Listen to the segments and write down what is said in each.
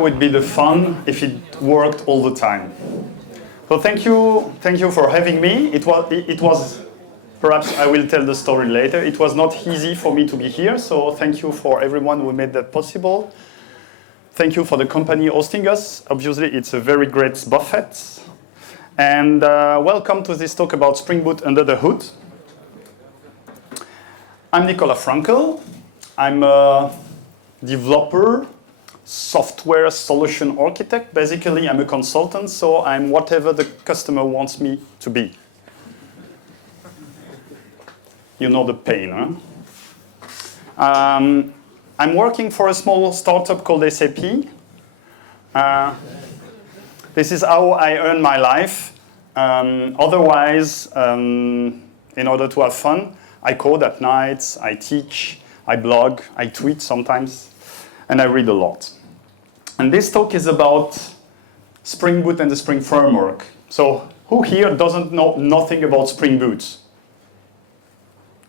would be the fun if it worked all the time? So thank you for having me. It was, perhaps I will tell the story later. It was not easy for me to be here, so thank you for everyone who made that possible. Thank you for the company hosting us. Obviously, it's a very great buffet. And welcome to this talk about Spring Boot under the hood. I'm Nicolas Fränkel. I'm a developer, software solution architect. Basically, I'm a consultant, so I'm whatever the customer wants me to be. You know the pain, huh? I'm working for a small startup called SAP. This is how I earn my life. Otherwise, in order to have fun, I code at night, I teach, I blog, I tweet sometimes, and I read a lot. And this talk is about Spring Boot and the Spring Framework. So who here doesn't know nothing about Spring Boot?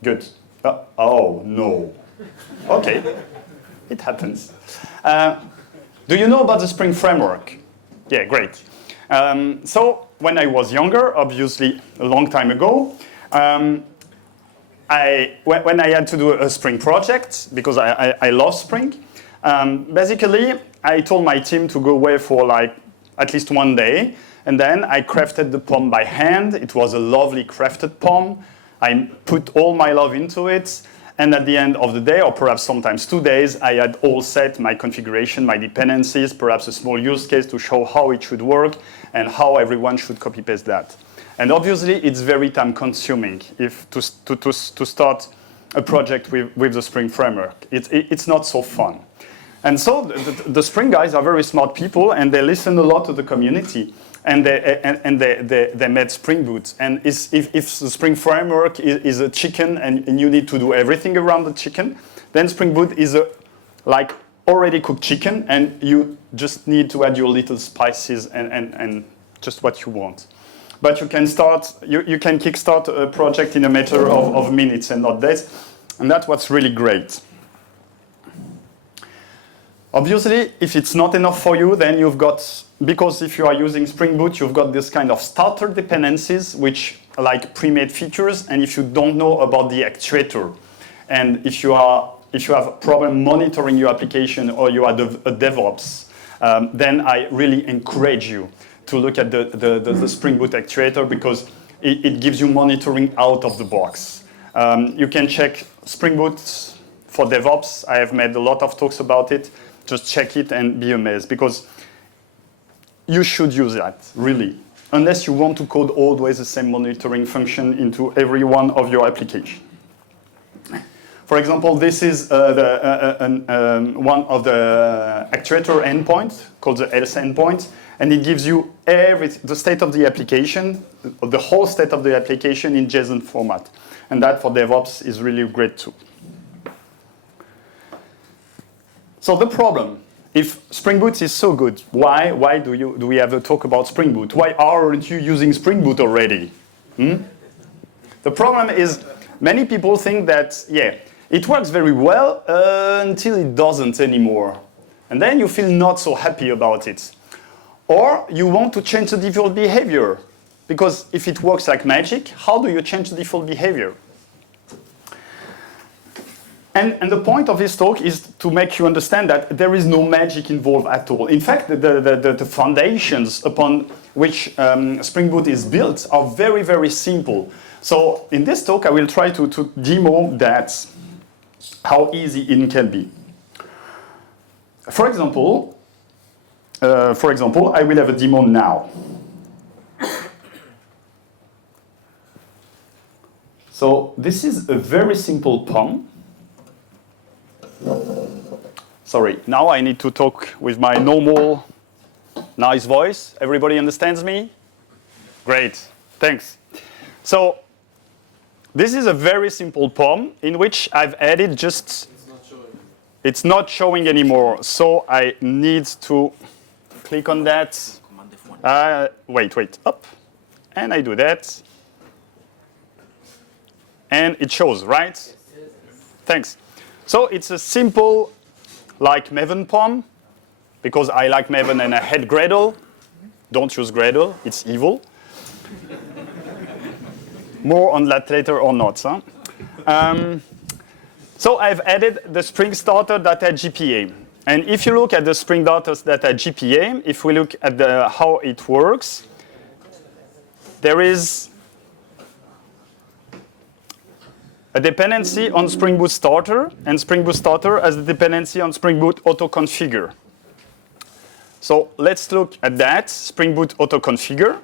Good. Oh, no. Okay. It happens. Do you know about the Spring Framework? Yeah, great. So when I was younger, obviously a long time ago, when I had to do a Spring project, because I love Spring, basically I told my team to go away for like at least one day, and then I crafted the POM by hand. It was a lovely crafted POM. I put all my love into it. And at the end of the day, or perhaps sometimes 2 days, I had all set my configuration, my dependencies, perhaps a small use case to show how it should work and how everyone should copy-paste that. And obviously, it's very time-consuming to start a project with the Spring Framework. It's not so fun. And so the Spring guys are very smart people, and they listen a lot to the community. And they made Spring Boot. And if the Spring Framework is a chicken and you need to do everything around the chicken, then Spring Boot is a like already cooked chicken, and you just need to add your little spices and just what you want. But you can kickstart a project in a matter of minutes and not days, and that's what's really great. Obviously, if it's not enough for you, then you've got, because if you are using Spring Boot, you've got this kind of starter dependencies, which are like pre-made features, and if you don't know about the Actuator, and if you have a problem monitoring your application or you are a DevOps, then I really encourage you to look at the Spring Boot Actuator, because it gives you monitoring out of the box. You can check Spring Boot for DevOps. I have made a lot of talks about it. Just check it and be amazed, because you should use that, really, unless you want to code always the same monitoring function into every one of your applications. For example, this is one of the Actuator endpoints called the Edison Point, and it gives you the state of the application, the whole state of the application in JSON format. And that for DevOps is really great too. So the problem, if Spring Boot is so good, why do we have a talk about Spring Boot? Why aren't you using Spring Boot already? The problem is many people think that, yeah, it works very well until it doesn't anymore. And then you feel not so happy about it. Or you want to change the default behavior. Because if it works like magic, how do you change the default behavior? And the point of this talk is to make you understand that there is no magic involved at all. In fact, the foundations upon which Spring Boot is built are very, very simple. So in this talk, I will try to demo that, how easy it can be. For example, I will have a demo now. So this is a very simple POM. Sorry, now I need to talk with my normal, nice voice. Everybody understands me? Great, thanks. So this is a very simple POM in which I've added just... It's not showing anymore, so I need to click on that. Wait, up. And I do that. And it shows, right? Thanks. So it's a simple, like Maven POM. because I like Maven and I hate Gradle. Don't use Gradle, it's evil. More on that later or not. Huh? So I've added the Spring Starter data GPA. And if you look at the Spring Data data GPA, if we look at how it works, there is a dependency on Spring Boot Starter, and Spring Boot Starter has a dependency on Spring Boot AutoConfigure. So let's look at that, Spring Boot AutoConfigure.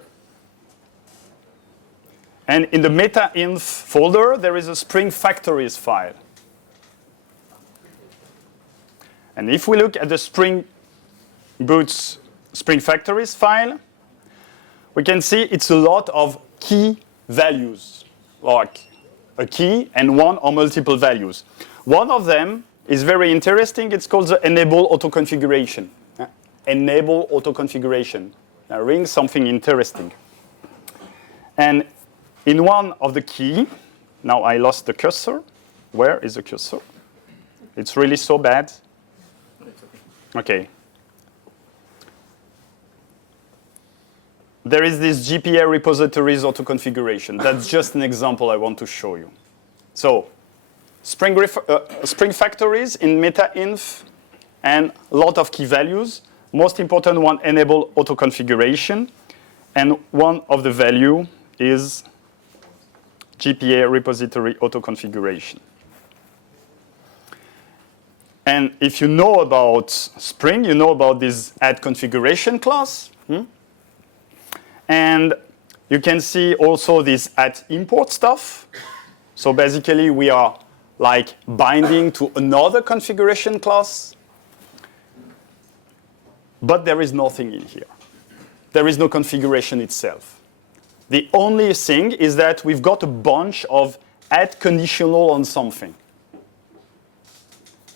And in the meta.inf folder, there is a SpringFactories file. And if we look at the Spring Boot's SpringFactories file, we can see it's a lot of key values, like a key and one or multiple values. One of them is very interesting. It's called the enable auto-configuration. Enable auto-configuration. Now rings something interesting. And in one of the key, now I lost the cursor. Where is the cursor? It's really so bad. Okay. There is this GPA repositories auto-configuration. That's just an example I want to show you. So, SpringFactories in meta.inf and a lot of key values. Most important one, enable auto-configuration. And one of the value is GPA repository auto-configuration. And if you know about Spring, you know about this add configuration class. And you can see also this add import stuff. So basically, we are like binding to another configuration class. But there is nothing in here. There is no configuration itself. The only thing is that we've got a bunch of add conditional on something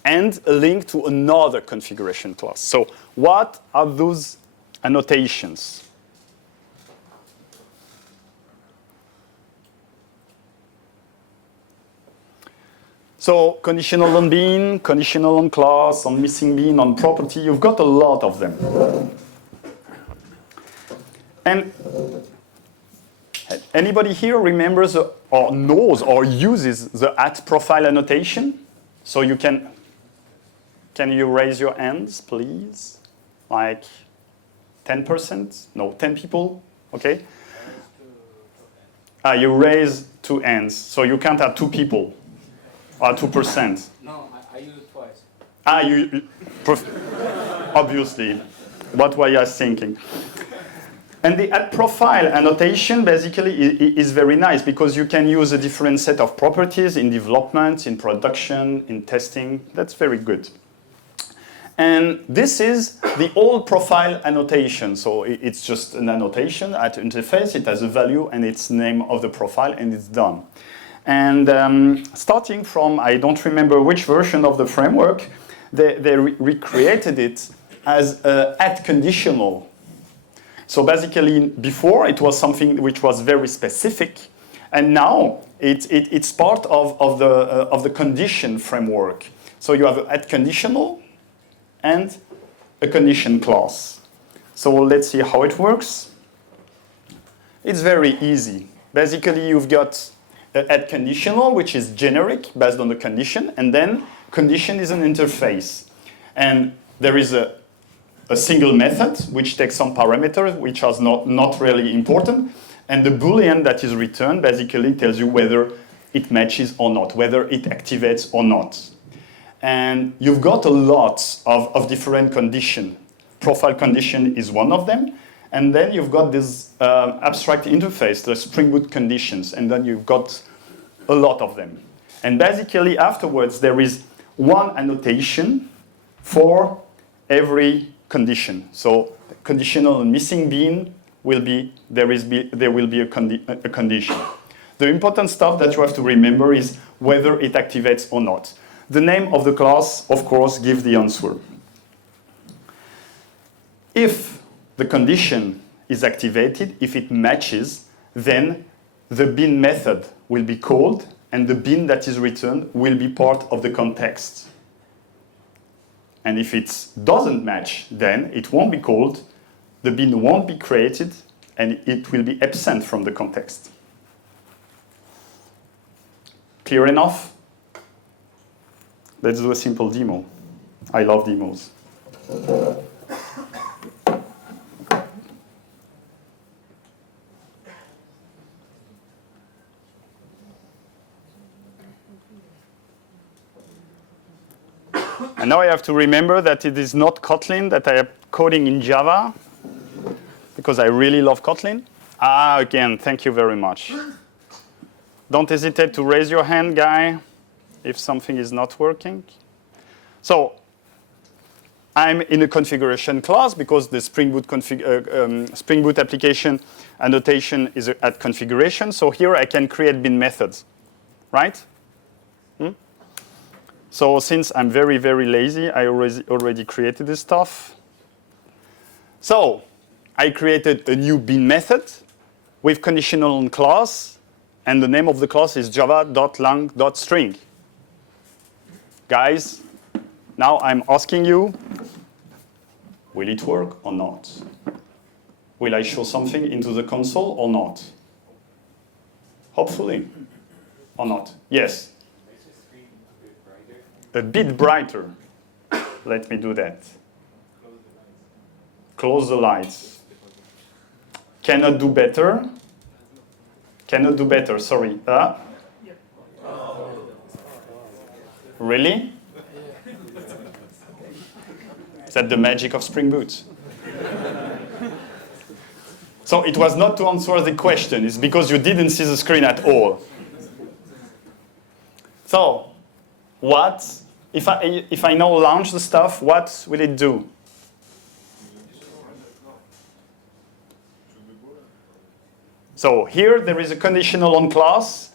and a link to another configuration class. So what are those annotations? So conditional on bean, conditional on class, on missing bean, on property, you've got a lot of them. And anybody here remembers or knows or uses the @profile annotation? So you can you raise your hands, please? Like 10%? No, 10 people? Okay. You raise 2 hands, so you can't have 2 people. 2%. No, I use it twice. Obviously. What were you thinking? And the @profile annotation basically is very nice because you can use a different set of properties in development, in production, in testing. That's very good. And this is the old profile annotation. So it's just an annotation at interface. It has a value and its name of the profile, and it's done. And starting from, I don't remember which version of the framework, they recreated it as add conditional. So basically, before it was something which was very specific, and now it's part of the condition framework. So you have an add conditional and a condition class. So let's see how it works. It's very easy. Basically, you've got add conditional, which is generic based on the condition, and then condition is an interface. And there is a single method which takes some parameters which are not really important, and the Boolean that is returned basically tells you whether it matches or not, whether it activates or not. And you've got a lot of different conditions. Profile condition is one of them. And then you've got this abstract interface, the Spring Boot conditions, and then you've got a lot of them. And basically afterwards, there is one annotation for every condition. So conditional and missing bean will be, there will be a condition. The important stuff that you have to remember is whether it activates or not. The name of the class, of course, gives the answer. If the condition is activated, if it matches, then the bin method will be called and the bin that is returned will be part of the context. And if it doesn't match, then it won't be called, the bin won't be created, and it will be absent from the context. Clear enough? Let's do a simple demo. I love demos. And now I have to remember that it is not Kotlin that I am coding in Java, because I really love Kotlin. Again, thank you very much. Don't hesitate to raise your hand, guy, if something is not working. So I'm in a configuration class because the Spring Boot application annotation is at configuration. So here I can create bin methods, right? So since I'm very, very lazy, I already created this stuff. So I created a new bin method with conditional on class, and the name of the class is java.lang.string. Guys, now I'm asking you, will it work or not? Will I show something into the console or not? Hopefully. Or not? Yes. A bit brighter. Let me do that. Close the lights. Cannot do better. Cannot do better, sorry. Really? Is that the magic of Spring Boot? So it was not to answer the question. It's because you didn't see the screen at all. So, what, if I now launch the stuff, what will it do? So here there is a conditional on class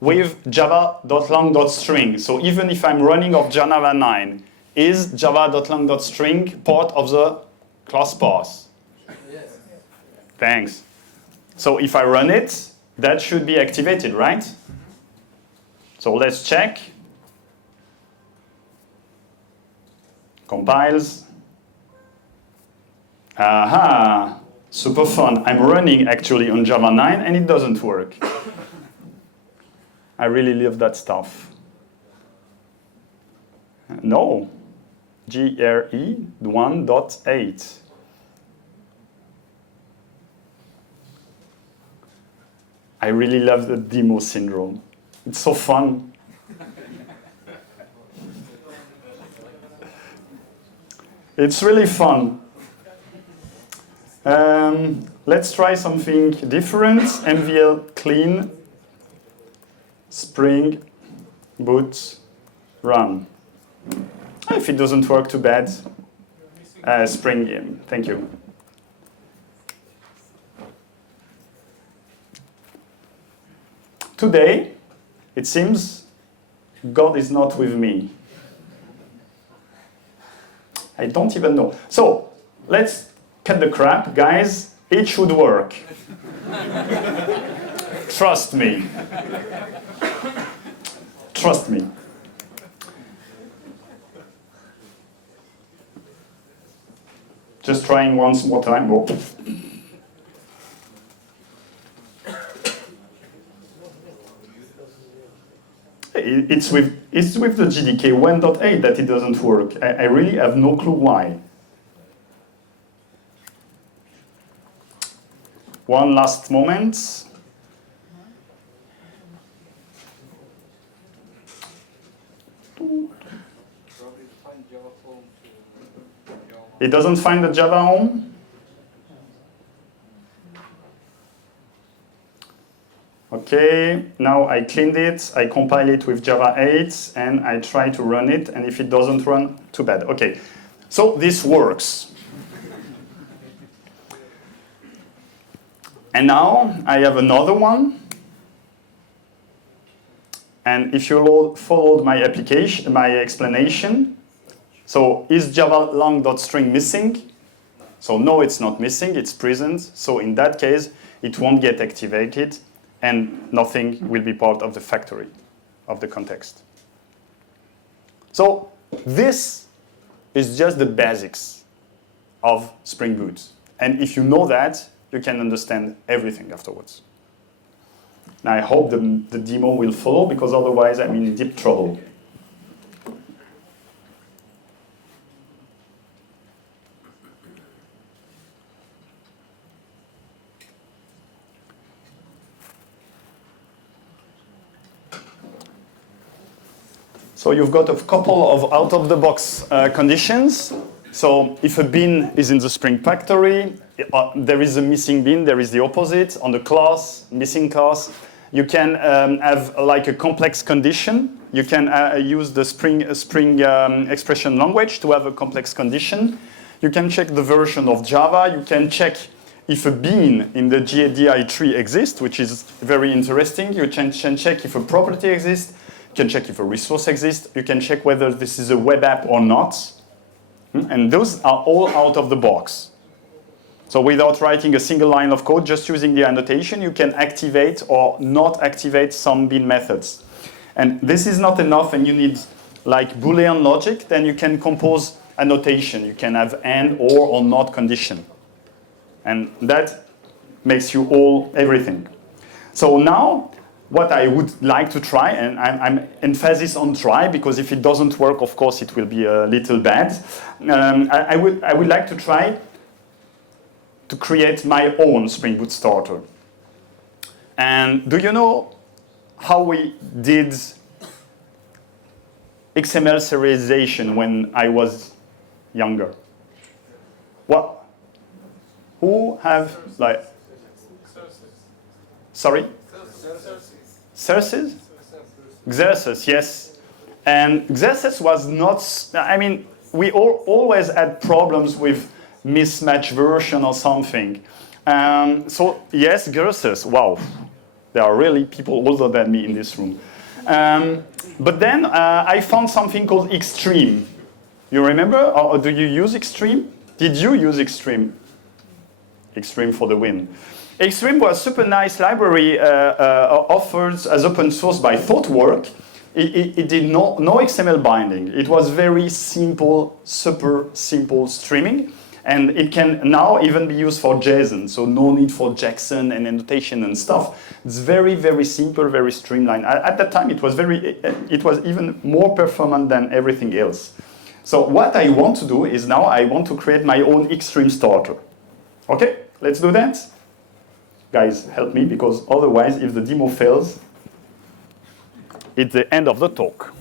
with java.lang.string. So even if I'm running off Java 9, is java.lang.string part of the class path? Yes. Thanks. So if I run it, that should be activated, right? So let's check. Compiles. Aha, super fun. I'm running actually on Java 9 and it doesn't work. I really love that stuff. No, GRE 1.8. I really love the demo syndrome. It's so fun. It's really fun. Let's try something different. MVL clean, Spring Boot run. If it doesn't work, too bad. Spring, thank you. Today, it seems God is not with me. I don't even know. So, let's cut the crap, guys. It should work. Trust me. Trust me. Just trying once more time. Oh. It's with the JDK 1.8 that it doesn't work. I really have no clue why. One last moment. It doesn't find the Java home? Okay, now I cleaned it, I compile it with Java 8, and I try to run it, and if it doesn't run, too bad. Okay, so this works. And now I have another one. And if you followed my application, my explanation, so is java.lang.string missing? So no, it's not missing, it's present. So in that case, it won't get activated and nothing will be part of the factory of the context. So this is just the basics of Spring Boot. And if you know that, you can understand everything afterwards. Now I hope the demo will follow, because otherwise I'm in deep trouble. So you've got a couple of out-of-the-box conditions. So if a bin is in the SpringFactory, there is a missing bin, there is the opposite. On the class, missing class, you can have like a complex condition. You can use the Spring expression language to have a complex condition. You can check the version of Java. You can check if a bin in the GADI tree exists, which is very interesting. You can check if a property exists. You can check if a resource exists. You can check whether this is a web app or not. And those are all out of the box. So without writing a single line of code, just using the annotation, you can activate or not activate some bin methods. And this is not enough, and you need like Boolean logic. Then you can compose annotation. You can have and, or not condition. And that makes you all everything. So now, what I would like to try, and I'm emphasis on try, because if it doesn't work, of course, it will be a little bad. I would like to try to create my own Spring Boot starter. And do you know how we did XML serialization when I was younger? What? Who have, like, sorry? Xerxes? Xerxes, yes. And Xerxes was not, I mean, we always had problems with mismatch version or something. So yes, Xerxes, wow. There are really people older than me in this room. But then I found something called Extreme. You remember? Or do you use Extreme? Did you use Extreme? Extreme for the win. Extreme was a super nice library offered as open source by ThoughtWorks. It did no XML binding. It was very simple, super simple streaming. And it can now even be used for JSON, so no need for JSON and annotation and stuff. It's very, very simple, very streamlined. At that time, it was even more performant than everything else. So what I want to do is now I want to create my own Extreme starter. Okay, let's do that. Guys, help me, because otherwise, if the demo fails, it's the end of the talk.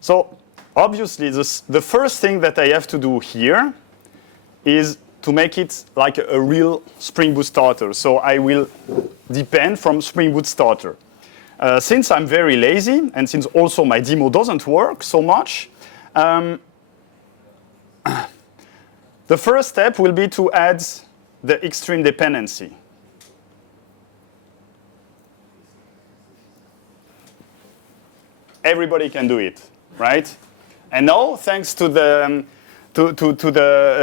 So obviously, the first thing that I have to do here is to make it like a real Spring Boot starter. So I will depend from Spring Boot starter. Since I'm very lazy, and since also my demo doesn't work so much, the first step will be to add the Extreme dependency. Everybody can do it, right? And now, thanks to the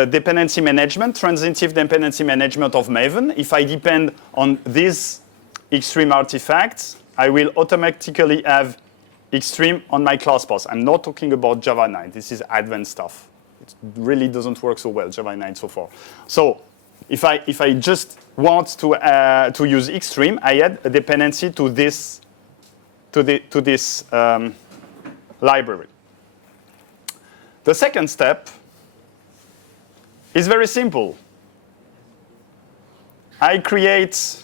dependency management, transitive dependency management of Maven, if I depend on these Extreme artifacts, I will automatically have Extreme on my class path. I'm not talking about Java.IL. This is advanced stuff. It really doesn't work so well, Java.IL so far. So if I just want to use Extreme, I add a dependency to this library. The second step is very simple. I create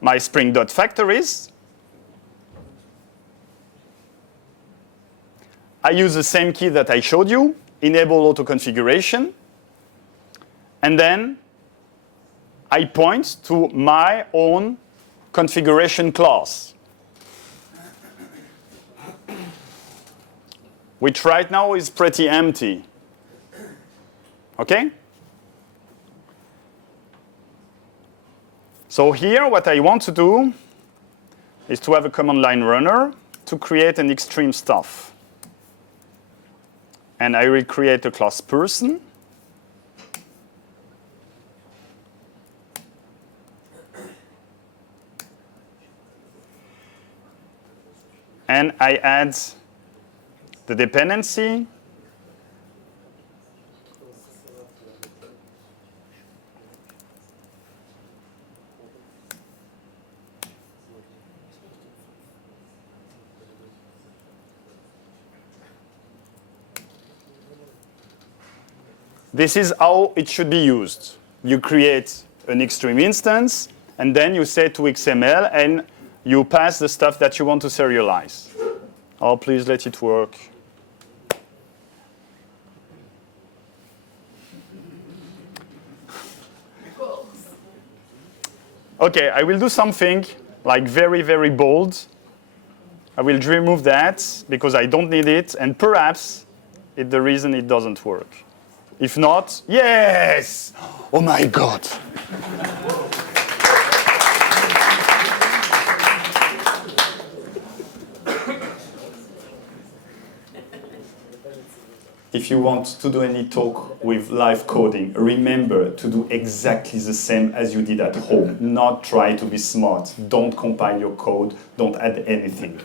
my Spring.factories. I use the same key that I showed you, enable auto-configuration, and then I point to my own configuration class, which right now is pretty empty. Okay? So here, what I want to do is to have a command line runner to create an Extreme stuff. And I will create a class person. and I add the dependency. This is how it should be used. You create an extreme instance, and then you say to XML, and you pass the stuff that you want to serialize. Oh, please let it work. OK, I will do something like very, very bold. I will remove that because I don't need it, and perhaps it's the reason it doesn't work. If not, yes! Oh my God. If you want to do any talk with live coding, remember to do exactly the same as you did at home. Not try to be smart. Don't compile your code. Don't add anything.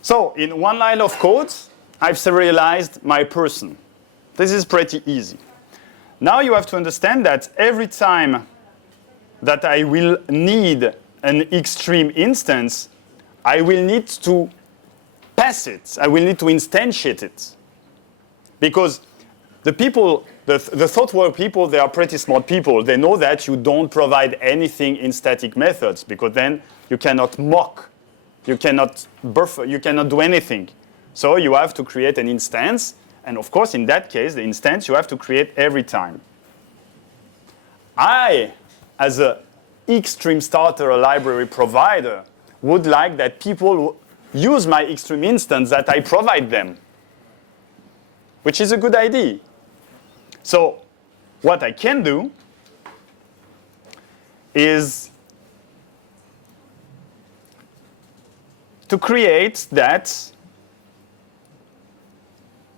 So in one line of code, I've serialized my person. This is pretty easy. Now you have to understand that every time that I will need an extreme instance, I will need to pass it. I will need to instantiate it. Because the people, the thoughtful people, they are pretty smart people. They know that you don't provide anything in static methods, because then you cannot mock. You cannot buffer, you cannot do anything. So you have to create an instance. And of course, in that case, the instance you have to create every time. I, as an extreme starter library provider, would like that people use my extreme instance that I provide them, which is a good idea. So what I can do is to create that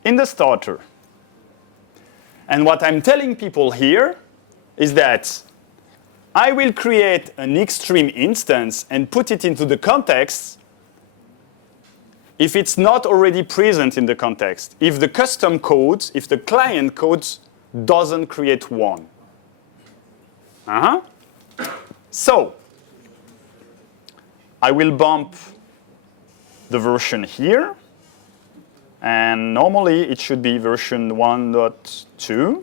in the starter. And what I'm telling people here is that I will create an extreme instance and put it into the context if it's not already present in the context. If the custom code, if the client code doesn't create one. So I will bump the version here. And normally, it should be version 1.2.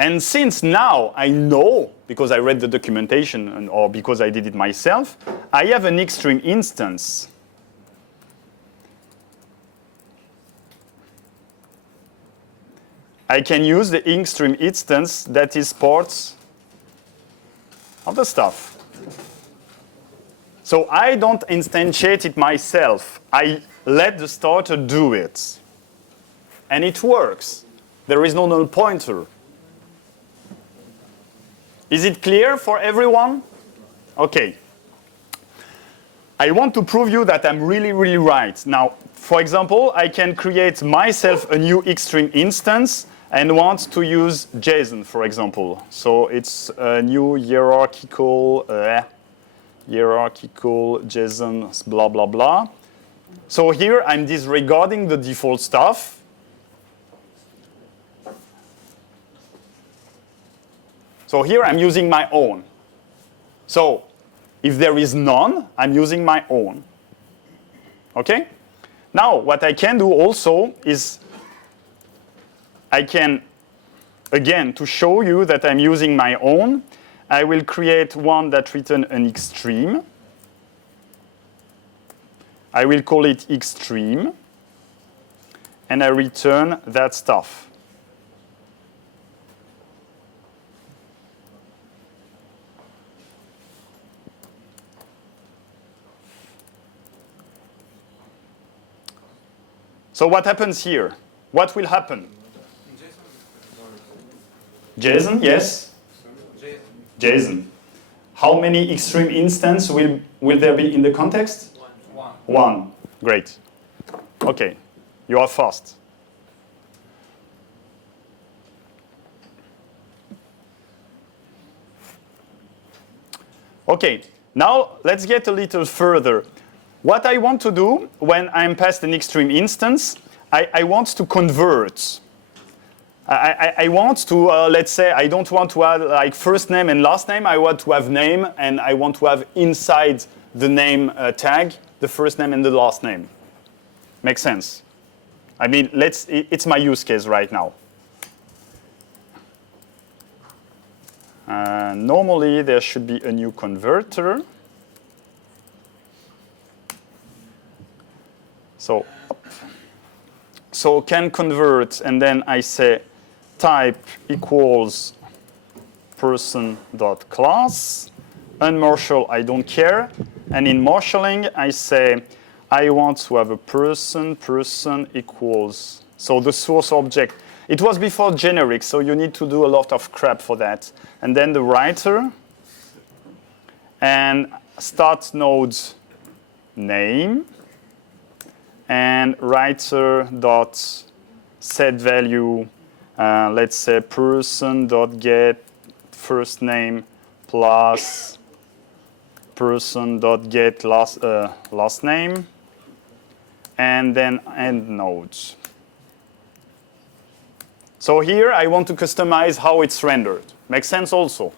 And since now I know, because I read the documentation or because I did it myself, I have an extreme instance. I can use the extreme instance that is part of the stuff. So I don't instantiate it myself. I let the starter do it. And it works. There is no null pointer. Is it clear for everyone? OK. I want to prove you that I'm really, really right. Now, for example, I can create myself a new extreme instance and want to use JSON, for example. So it's a new hierarchical JSON, blah, blah, blah. So here I'm disregarding the default stuff. So here I'm using my own. So if there is none, I'm using my own. OK? Now, what I can do also is I can, again, to show you that I'm using my own, I will create one that returns an extreme. I will call it extreme. And I return that stuff. So what happens here? What will happen? JSON, yes? JSON. How many extreme instances will there be in the context? One. Great. OK. You are fast. Okay, now let's get a little further. What I want to do when I'm past an extreme instance, I want to convert. I want to, let's say, I don't want to add like first name and last name. I want to have name, and I want to have inside the name tag the first name and the last name. Makes sense? I mean, it's my use case right now. Normally, there should be a new converter. So can convert, and then I say type equals person.class. Unmarshal, I don't care. And in marshalling, I say I want to have a person equals. So the source object. It was before generic, so you need to do a lot of crap for that. And then the writer, and start node name, and writer dot set value, let's say person dot get first name plus person dot get last name, and then end nodes. So here I want to customize how it's rendered. Makes sense also?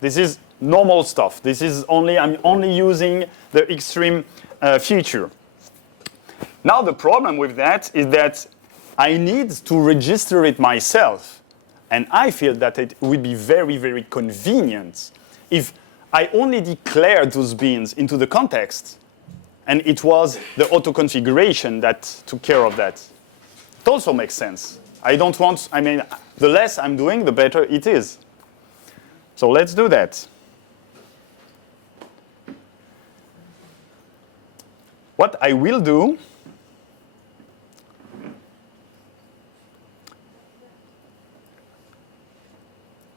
This is normal stuff. This is I'm only using the extreme feature. Now the problem with that is that I need to register it myself. And I feel that it would be very, very convenient if I only declare those beans into the context, and it was the auto-configuration that took care of that. It also makes sense. The less I'm doing, the better it is. So let's do that. What I will do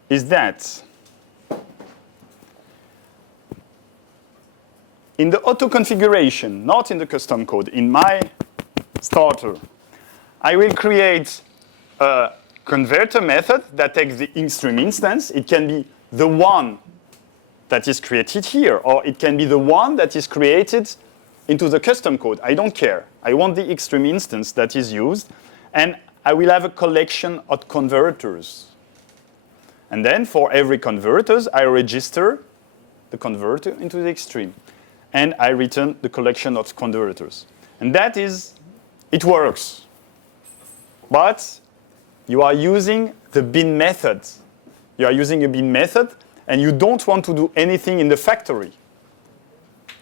is that in the auto configuration, not in the custom code, in my starter, I will create a converter method that takes the extreme instance. It can be the one that is created here, or it can be the one that is created into the custom code. I don't care. I want the extreme instance that is used, and I will have a collection of converters. And then for every converters, I register the converter into the extreme. And I return the collection of converters. And that is, it works. But you are using the bin method. You are using a bin method, and you don't want to do anything in the factory.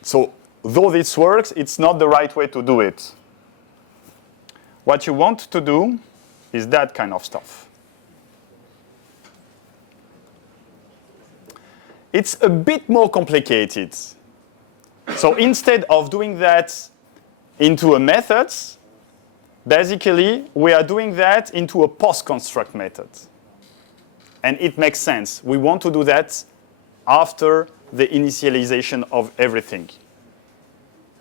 So though this works, it's not the right way to do it. What you want to do is that kind of stuff. It's a bit more complicated. So instead of doing that into a method, basically we are doing that into a PostConstruct method. And it makes sense. We want to do that after the initialization of everything.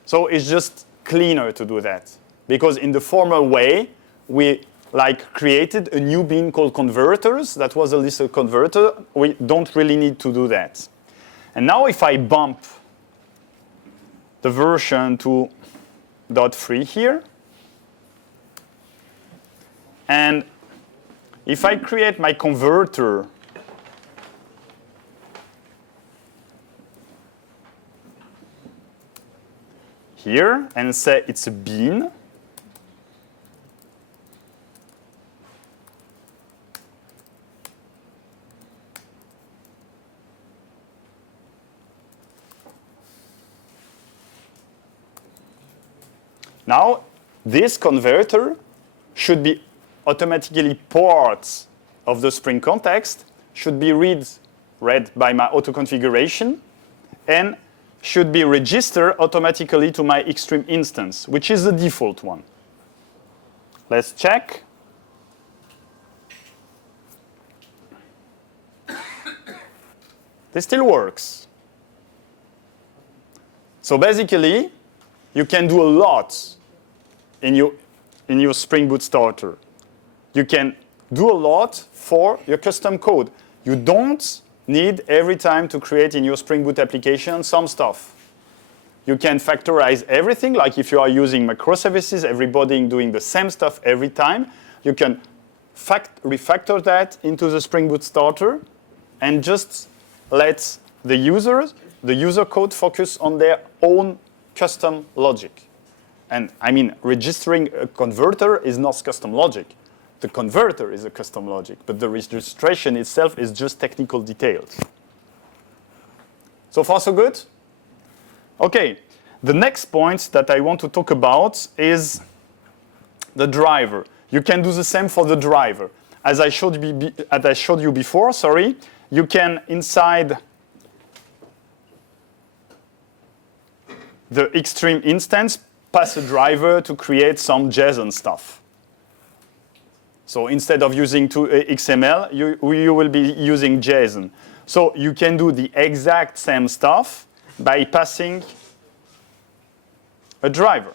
So it's just cleaner to do that. Because in the former way, we created a new bin called converters. That was a little converter. We don't really need to do that. And now if I bump the version to .3 here, and if I create my converter here and say it's a bin, now, this converter should be automatically part of the Spring context, should be read by my auto configuration, and should be registered automatically to my extreme instance, which is the default one. Let's check. This still works. So basically, you can do a lot in your Spring Boot starter. You can do a lot for your custom code. You don't need every time to create in your Spring Boot application some stuff. You can factorize everything, like if you are using microservices, everybody doing the same stuff every time. You can refactor that into the Spring Boot starter and just let the user code focus on their own custom logic. And I mean, registering a converter is not custom logic. The converter is a custom logic, but the registration itself is just technical details. So far, so good? Okay, the next point that I want to talk about is the driver. You can do the same for the driver. As I showed you before, you can, inside the Extreme instance, pass a driver to create some JSON stuff. So instead of using XML, you will be using JSON. So you can do the exact same stuff by passing a driver.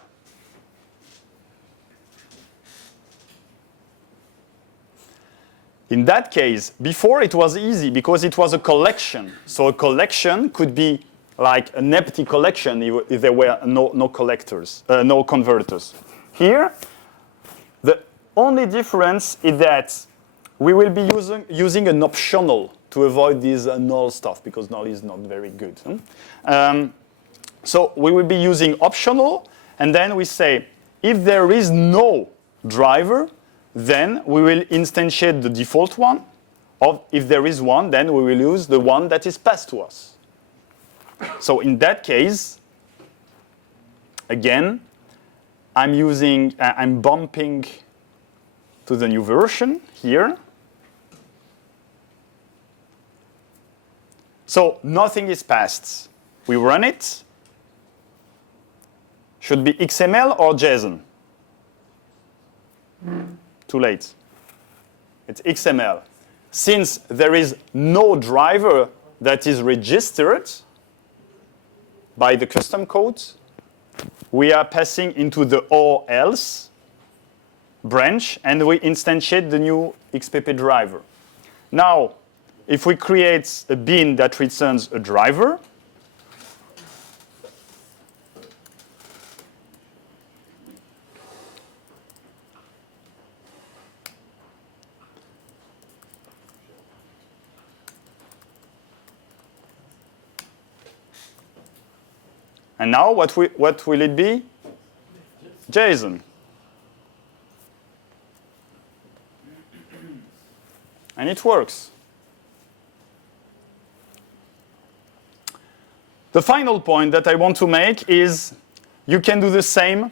In that case, before it was easy because it was a collection. So a collection could be like an empty collection if there were no converters. Here, the only difference is that we will be using an optional to avoid this null stuff, because null is not very good. So we will be using optional, and then we say, if there is no driver, then we will instantiate the default one. Or if there is one, then we will use the one that is passed to us. So in that case, again, I'm bumping to the new version here. So nothing is passed. We run it. Should be XML or JSON? Too late. It's XML. Since there is no driver that is registered by the custom code, we are passing into the or else branch, and we instantiate the new XPP driver. Now, if we create a bin that returns a driver, and now what will it be? JSON. And it works. The final point that I want to make is you can do the same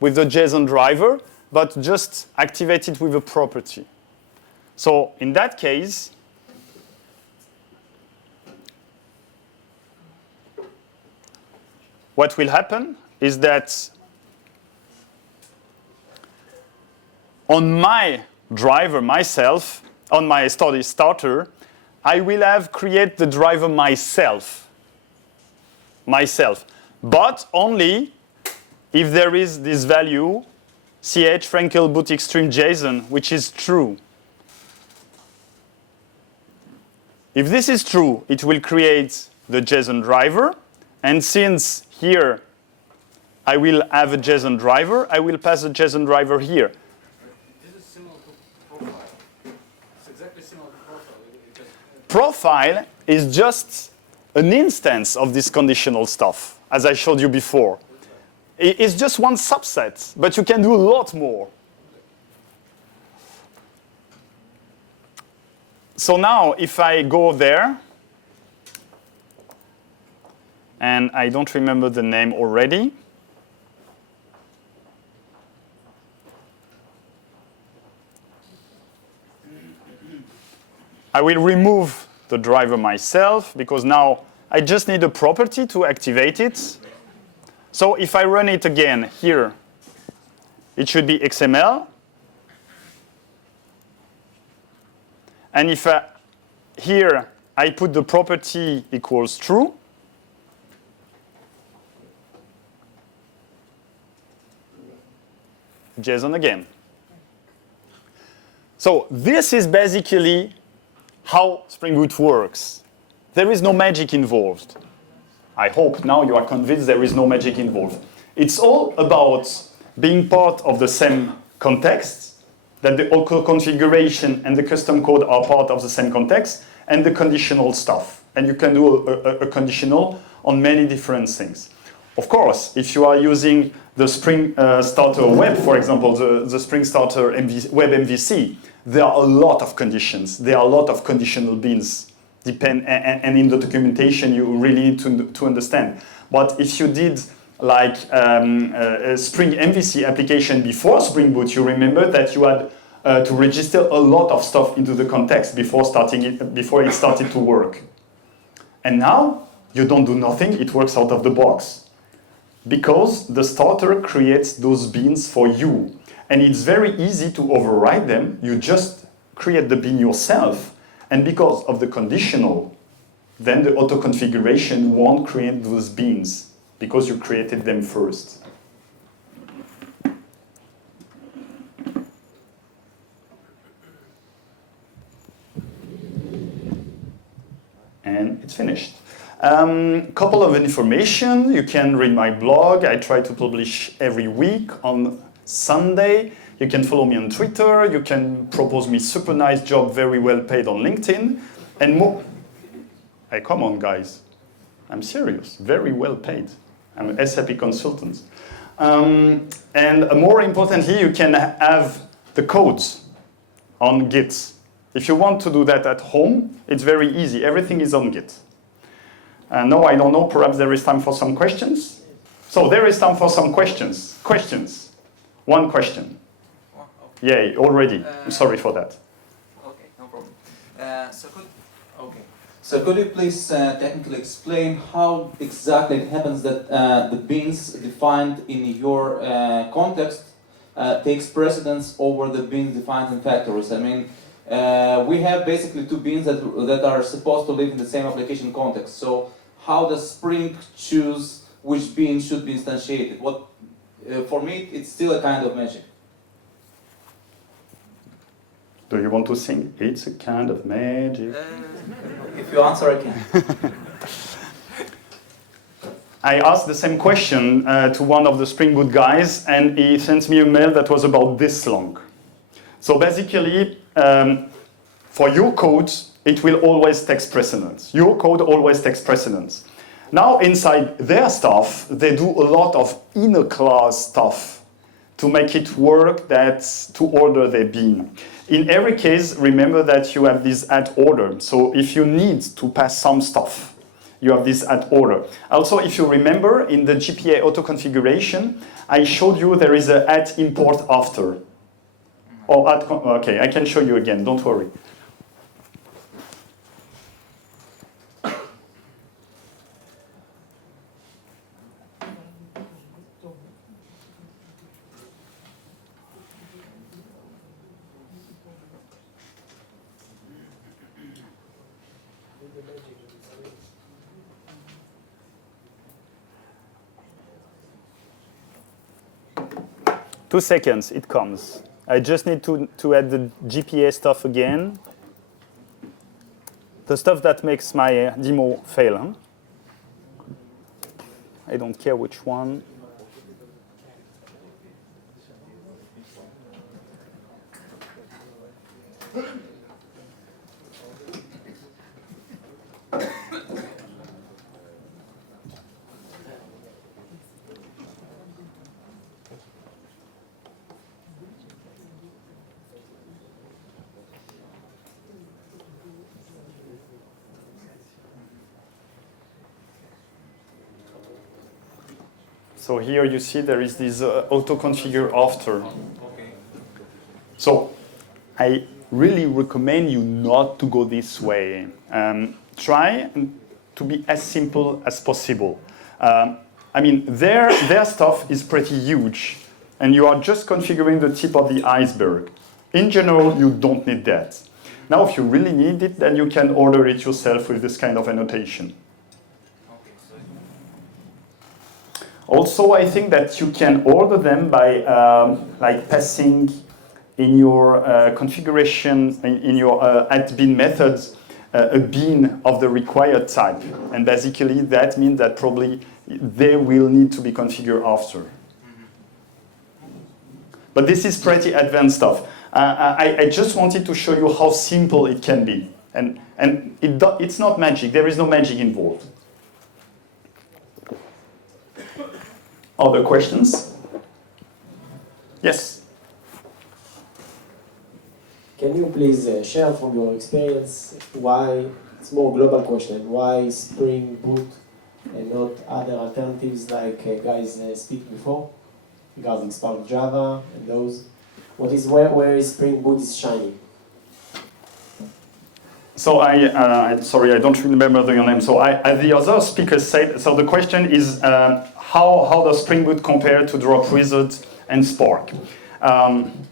with the JSON driver, but just activate it with a property. So in that case, what will happen is that on my driver myself, on my study starter, I will have created the driver myself, but only if there is this value, ch Fränkel boot extreme JSON, which is true. If this is true, it will create the JSON driver, and since here I will have a JSON driver, I will pass a JSON driver here. This is similar to profile. It's exactly similar to profile. Profile is just an instance of this conditional stuff, as I showed you before. It's just one subset, but you can do a lot more. So now, if I go there, and I don't remember the name already, I will remove the driver myself, because now I just need a property to activate it. So if I run it again here, it should be XML. And if here I put the property equals true, JSON again. So this is basically how Spring Boot works. There is no magic involved. I hope now you are convinced there is no magic involved. It's all about being part of the same context, that the auto configuration and the custom code are part of the same context, and the conditional stuff. And you can do a conditional on many different things. Of course, if you are using the Spring Starter Web, for example, the Spring Starter Web MVC, there are a lot of conditions. There are a lot of conditional beans. And in the documentation, you really need to understand. But if you did like a Spring MVC application before Spring Boot, you remember that you had to register a lot of stuff into the context before it started to work. And now you don't do nothing, it works out of the box. Because the starter creates those beans for you. And it's very easy to override them. You just create the bean yourself. And because of the conditional, then the auto configuration won't create those beans because you created them first. And it's finished. Couple of information. You can read my blog. I try to publish every week on Sunday. You can follow me on Twitter. You can propose me super nice job, very well paid on LinkedIn. And more. Hey, come on, guys. I'm serious. Very well paid. I'm an SAP consultant. And more importantly, you can have the codes on Git. If you want to do that at home, it's very easy. Everything is on Git. No, I don't know. Perhaps there is time for some questions. So there is time for some questions. Questions. One question. Yay, already. I'm sorry for that. Okay, no problem. So could you please technically explain how exactly it happens that the beans defined in your context takes precedence over the beans defined in factories? I mean, we have basically two beans that are supposed to live in the same application context. So how does Spring choose which bean should be instantiated? For me, it's still a kind of magic. Do you want to sing? It's a kind of magic. If you answer, I can. I asked the same question to one of the Spring Boot guys, and he sent me a mail that was about this long. So basically, for your code, it will always take precedence. Your code always takes precedence. Now, inside their stuff, they do a lot of inner class stuff to make it work, to order their bean. In every case, remember that you have this add order. So if you need to pass some stuff, you have this add order. Also, if you remember, in the GPA auto configuration, I showed you there is a add import after. Or okay, I can show you again, don't worry. Two seconds, it comes. I just need to add the GPA stuff again. The stuff that makes my demo fail. Huh? I don't care which one. So here you see there is this auto-configure after. Okay. So I really recommend you not to go this way. Try to be as simple as possible. I mean, their stuff is pretty huge, and you are just configuring the tip of the iceberg. In general, you don't need that. Now, if you really need it, then you can order it yourself with this kind of annotation. Also, I think that you can order them by like passing in your configuration, in your @bin methods, a bin of the required type. And basically that means that probably they will need to be configured after. But this is pretty advanced stuff. I just wanted to show you how simple it can be. And it's not magic. There is no magic involved. Other questions? Yes? Can you please share from your experience why, it's more global question, why Spring Boot and not other alternatives like guys speak before regarding Spark Java and those? Where is Spring Boot is shining? So sorry, I don't remember your name. So the other speaker said, so the question is how does Spring Boot compare to Dropwizard and Spark?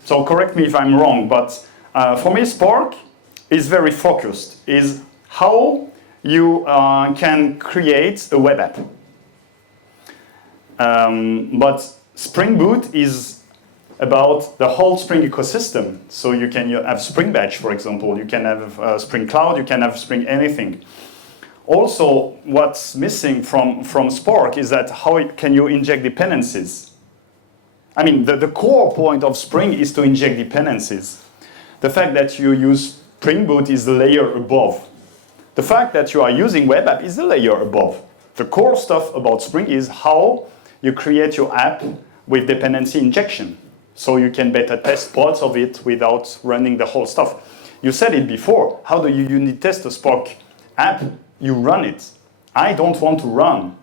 So correct me if I'm wrong, but for me Spark is very focused, is how you can create a web app. But Spring Boot is about the whole Spring ecosystem. So you can have Spring Batch, for example. You can have Spring Cloud. You can have Spring anything. Also, what's missing from Spark is that how can you inject dependencies? I mean, the core point of Spring is to inject dependencies. The fact that you use Spring Boot is the layer above. The fact that you are using web app is the layer above. The core stuff about Spring is how you create your app with dependency injection. So you can better test parts of it without running the whole stuff. You said it before. How do you unit test a Spark app? You run it. I don't want to run.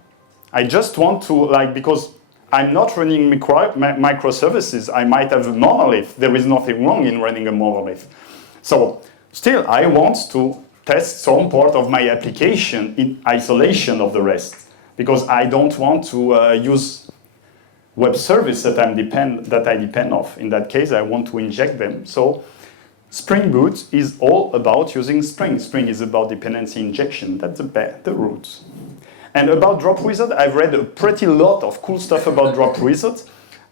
I just want to, because I'm not running microservices. I might have a monolith. There is nothing wrong in running a monolith. So still, I want to test some part of my application in isolation of the rest, because I don't want to use web service that I depend on. In that case, I want to inject them. So Spring Boot is all about using Spring. Spring is about dependency injection. That's the roots. And about Dropwizard, I've read a pretty lot of cool stuff about Dropwizard.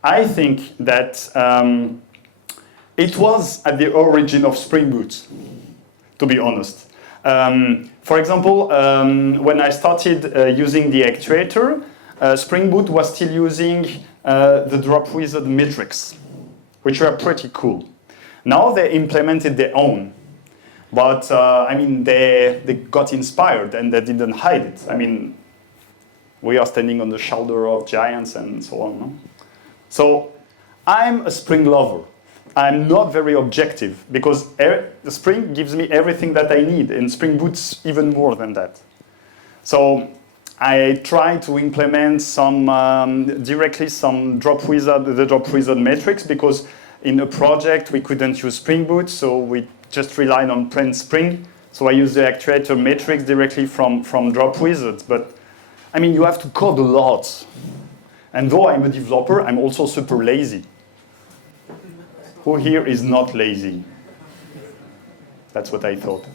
I think that it was at the origin of Spring Boot, to be honest. For example, when I started using the Actuator, Spring Boot was still using the Dropwizard metrics, which were pretty cool. Now they implemented their own, but I mean they got inspired and they didn't hide it. I mean, we are standing on the shoulder of giants and so on. No? So I'm a Spring lover. I'm not very objective because the Spring gives me everything that I need, and Spring Boot's even more than that. So I try to implement directly some the Dropwizard metrics, because in a project we couldn't use Spring Boot, so we just relied on print Spring. So I use the Actuator metrics directly from Dropwizard. But I mean, you have to code a lot. And though I'm a developer, I'm also super lazy. Who here is not lazy? That's what I thought.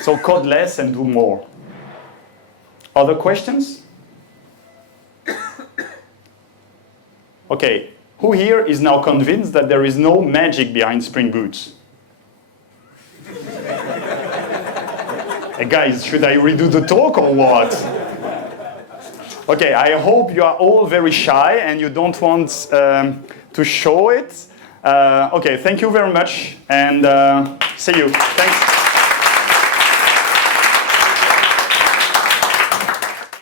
So code less and do more. Other questions? Okay, who here is now convinced that there is no magic behind Spring Boot? Hey guys, should I redo the talk or what? Okay, I hope you are all very shy and you don't want to show it. Okay, thank you very much and see you. Thanks.